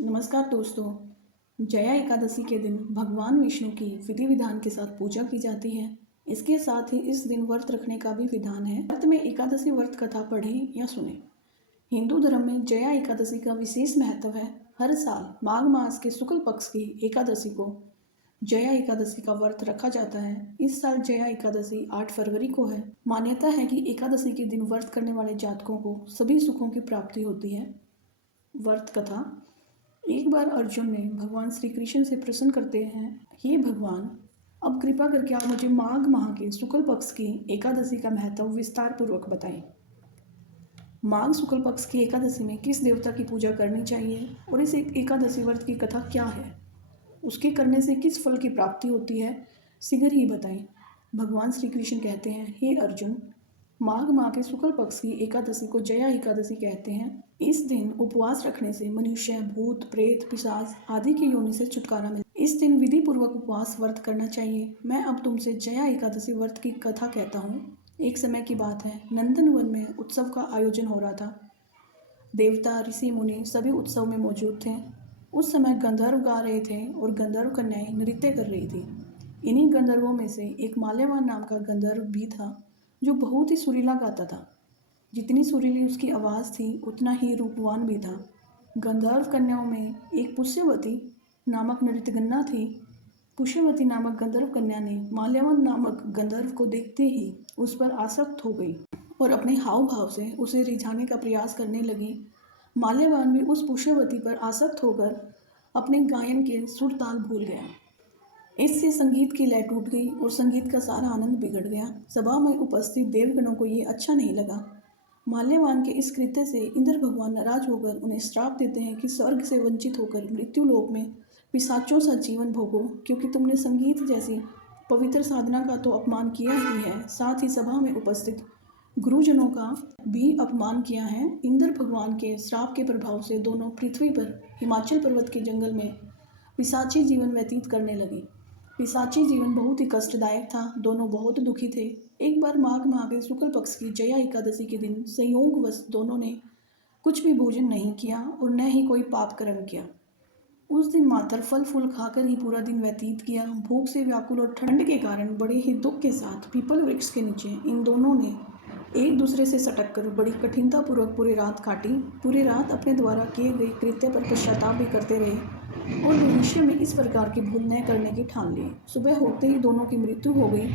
नमस्कार दोस्तों। जया एकादशी के दिन भगवान विष्णु की विधि विधान के साथ पूजा की जाती है। इसके साथ ही इस दिन व्रत रखने का भी विधान है। व्रत में एकादशी व्रत कथा पढ़ें या सुने। हिंदू धर्म में जया एकादशी का विशेष महत्व है। हर साल माघ मास के शुक्ल पक्ष की एकादशी को जया एकादशी का व्रत रखा जाता है। इस साल जया एकादशी 8 फरवरी को है। मान्यता है कि एकादशी के दिन व्रत करने वाले जातकों को सभी सुखों की प्राप्ति होती है। व्रत कथा। एक बार अर्जुन ने भगवान श्री कृष्ण से प्रश्न करते हैं, हे भगवान, अब कृपा करके आप मुझे माघ माह के शुक्ल पक्ष की एकादशी का महत्व विस्तार पूर्वक बताएं। माघ शुक्ल पक्ष की एकादशी में किस देवता की पूजा करनी चाहिए और इस एकादशी व्रत की कथा क्या है, उसके करने से किस फल की प्राप्ति होती है, शीघ्र ही बताएं। भगवान श्री कृष्ण कहते हैं, हे अर्जुन, माघ माह के शुक्ल पक्ष की एकादशी को जया एकादशी कहते हैं। इस दिन उपवास रखने से मनुष्य भूत प्रेत पिशाच आदि की योनि से छुटकारा मिलता है। इस दिन विधि पूर्वक उपवास व्रत करना चाहिए। मैं अब तुमसे जया एकादशी व्रत की कथा कहता हूँ। एक समय की बात है, नंदनवन में उत्सव का आयोजन हो रहा था। देवता ऋषि मुनि सभी उत्सव में मौजूद थे। उस समय गंधर्व गा रहे थे और गंधर्व कन्याएं नृत्य कर रही थी। इन्हीं गंधर्वों में से एक माल्यवान नाम का गंधर्व भी था, जो बहुत ही सुरीला गाता था। जितनी सुरीली उसकी आवाज़ थी, उतना ही रूपवान भी था। गंधर्व कन्याओं में एक पुष्यवती नामक नृत्यगन्ना थी। पुष्यवती नामक गंधर्व कन्या ने माल्यवान नामक गंधर्व को देखते ही उस पर आसक्त हो गई और अपने हाव भाव से उसे रिझाने का प्रयास करने लगी। माल्यवान भी उस पुष्यवती पर आसक्त होकर अपने गायन के सुर ताल भूल गया। इससे संगीत की लय टूट गई और संगीत का सारा आनंद बिगड़ गया। सभा में उपस्थित देवगणों को ये अच्छा नहीं लगा। माल्यवान के इस कृत्य से इंद्र भगवान नाराज होकर उन्हें श्राप देते हैं कि स्वर्ग से वंचित होकर मृत्यु लोक में पिशाचों सा जीवन भोगो, क्योंकि तुमने संगीत जैसी पवित्र साधना का तो अपमान किया ही है, साथ ही सभा में उपस्थित गुरुजनों का भी अपमान किया है। इंद्र भगवान के श्राप के प्रभाव से दोनों पृथ्वी पर हिमाचल पर्वत के जंगल में पिशाची जीवन व्यतीत करने लगे। पिशाची जीवन बहुत ही कष्टदायक था। दोनों बहुत दुखी थे। एक बार माघ माह के शुक्ल पक्ष की जया एकादशी के दिन संयोगवश दोनों ने कुछ भी भोजन नहीं किया और न ही कोई पाप कर्म किया। उस दिन मात्र फल फूल खाकर ही पूरा दिन व्यतीत किया। भूख से व्याकुल और ठंड के कारण बड़े ही दुख के साथ पीपल वृक्ष के नीचे इन दोनों ने एक दूसरे से सटक कर बड़ी कठिनता पूर्वक पूरी रात काटी। पूरी रात अपने द्वारा किए गए कृत्य पर पश्चाताप भी करते रहे और भविष्य में इस प्रकार की भूल न करने की ठान ली। सुबह होते ही दोनों की मृत्यु हो गई।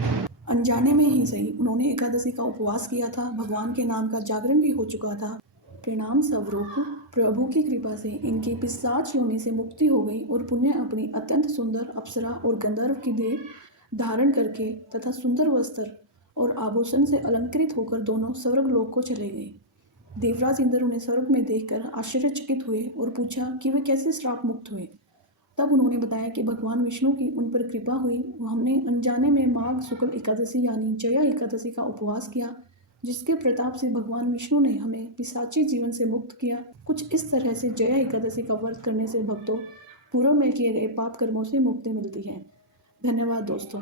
अनजाने में ही सही, उन्होंने एकादशी का उपवास किया था। भगवान के नाम का जागरण भी हो चुका था। परिणाम स्वरूप प्रभु की कृपा से इनकी पिशाच योनि से मुक्ति हो गई और पुण्य अपनी अत्यंत सुंदर अप्सरा और गंधर्व की देह धारण करके तथा सुंदर वस्त्र और आभूषण से अलंकृत होकर दोनों स्वर्ग लोक को चले गए। देवराज इंद्र उन्हें स्वर्ग में देखकर आश्चर्यचकित हुए और पूछा कि वे कैसे श्राप मुक्त हुए। तब उन्होंने बताया कि भगवान विष्णु की उन पर कृपा हुई। हमने अनजाने में माघ शुक्ल एकादशी यानी जया एकादशी का उपवास किया, जिसके प्रताप से भगवान विष्णु ने हमें पिशाची जीवन से मुक्त किया। कुछ इस तरह से जया एकादशी का व्रत करने से भक्तों पूर्व में किए गए पाप कर्मों से मुक्ति मिलती है। धन्यवाद दोस्तों।